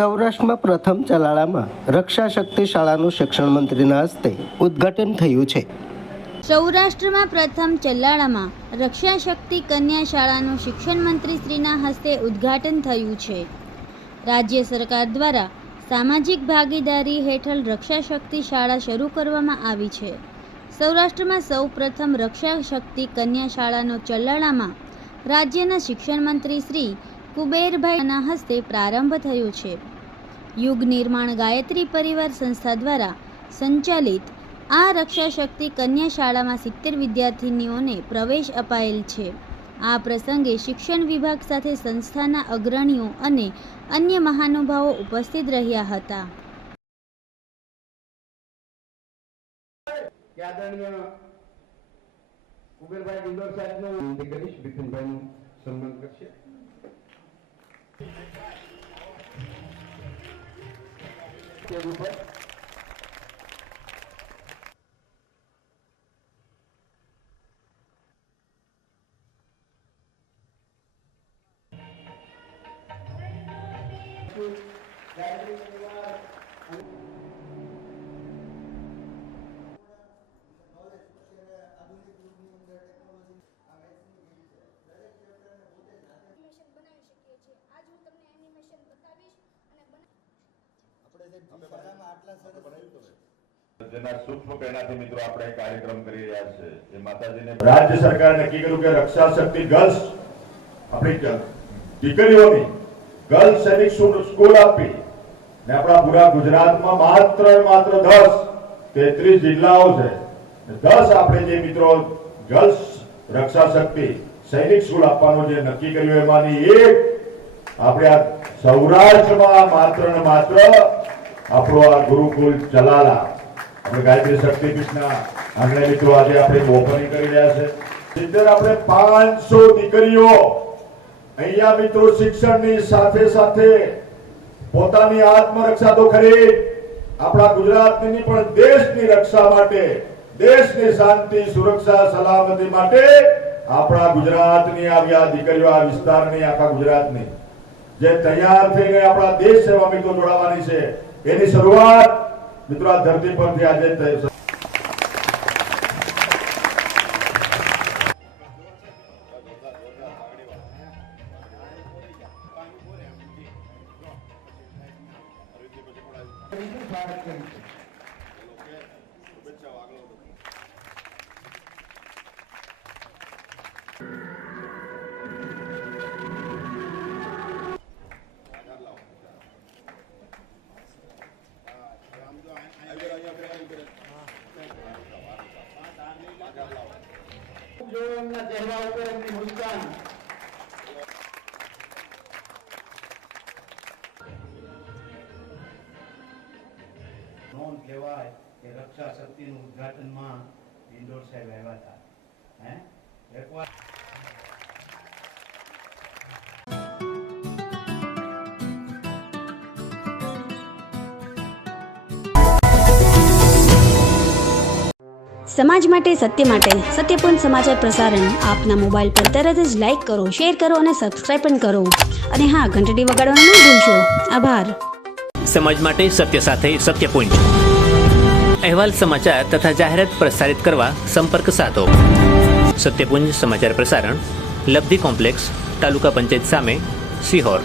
સૌરાષ્ટ્રમાં પ્રથમ ચલાળામાં રક્ષા શક્તિ શાળાનું શિક્ષણ મંત્રીના હસ્તે ઉદ્ઘાટન થયું છે। સૌરાષ્ટ્રમાં પ્રથમ ચલાળામાં રક્ષા શક્તિ કન્યા શાળાનું શિક્ષણ મંત્રીશ્રીના હસ્તે ઉદ્ઘાટન થયું છે। રાજ્ય સરકાર દ્વારા સામાજિક ભાગીદારી હેઠળ રક્ષા શક્તિ શાળા શરૂ કરવામાં આવી છે। સૌરાષ્ટ્રમાં સૌ પ્રથમ રક્ષા શક્તિ કન્યા શાળાનો ચલાળામાં રાજ્યના શિક્ષણ મંત્રી શ્રી કુબેરભાઈના હસ્તે પ્રારંભ થયો છે। યુગ નિર્માણ ગાયત્રી પરિવાર સંસ્થા દ્વારા સંચાલિત આ રક્ષા શક્તિ કન્યા શાળામાં 70 વિદ્યાર્થીનીઓને પ્રવેશ અપાયેલ છે। આ પ્રસંગે શિક્ષણ વિભાગ સાથે સંસ્થાના અગ્રણીઓ અને અન્ય મહાનુભાવો ઉપસ્થિત રહ્યા હતા। કુબેરભાઈ ડિંડોર સાહેબનું દીકરી બિપિનભાઈનું સન્માન કરશે। राज्य सरकार नक्की कर्યું કે રક્ષા શક્તિ ગર્લ્સ આપણી દીકરીઓની ગર્લ્સ સૈનિક સ્કૂલ આપી ને આપણા પૂરા ગુજરાતમાં માત્ર 33 જિલ્લાઓ છે 10 આપણે જે મિત્રો ગર્લ્સ રક્ષા શક્તિ સૈનિક સ્કૂલ આપવાનું જે નક્કી કર્યું એમાંની એક આપણે આ સૌરાષ્ટ્રમાં માત્ર ને માત્ર આપણો આ ગુરુકુલ ચલાલા આપણે ગાયત્રી શક્તિપીઠના આંગણે મિત્રો આજે આપણે ઓપનિંગ કરી રહ્યા છે। સિત્તેર આપણે 500 દીકરીઓ અહીંયા મિત્રો શિક્ષણની સાથે સાથે પોતાની આત્મરક્ષા તો ખરી આપણા ગુજરાતની પણ દેશની રક્ષા માટે દેશની શાંતિ સુરક્ષા સલામતી માટે આપણા ગુજરાતની આવ્યા દીકરીઓ આ વિસ્તારની આખા ગુજરાતની જે તૈયાર થઈને આપણા દેશ સેવા મિત્રો જોડાવાની છે એની શરૂઆત મિત્રો આ ધરતી પરથી આજે થઈ છે। जो એમના ચહેરા ઉપર એમની મુસ્કાન નોંધ કહેવાય કે રક્ષા શક્તિનું ઉદ્ઘાટનમાં ડિંડોર સાહેબ આવ્યા હતા। એકવાર સમાજ માટે સત્ય માટે સત્યપૂર્ણ સમાચાર પ્રસારણ આપના મોબાઈલ પર તરત જ લાઈક કરો, શેર કરો અને સબસ્ક્રાઇબ પણ કરો અને હા, ઘંટડી વગાડવાનું ન ભૂલશો। આભાર। સમાજ માટે સત્ય સાથે સત્યપૂર્ણ અહેવાલ સમાચાર તથા જાહેરાત પ્રસારિત કરવા સંપર્ક સાધો। સત્યપુંજ સમાચાર પ્રસારણ, લબ્ધિ કોમ્પ્લેક્સ, તાલુકા પંચાયત સામે, સિહોર।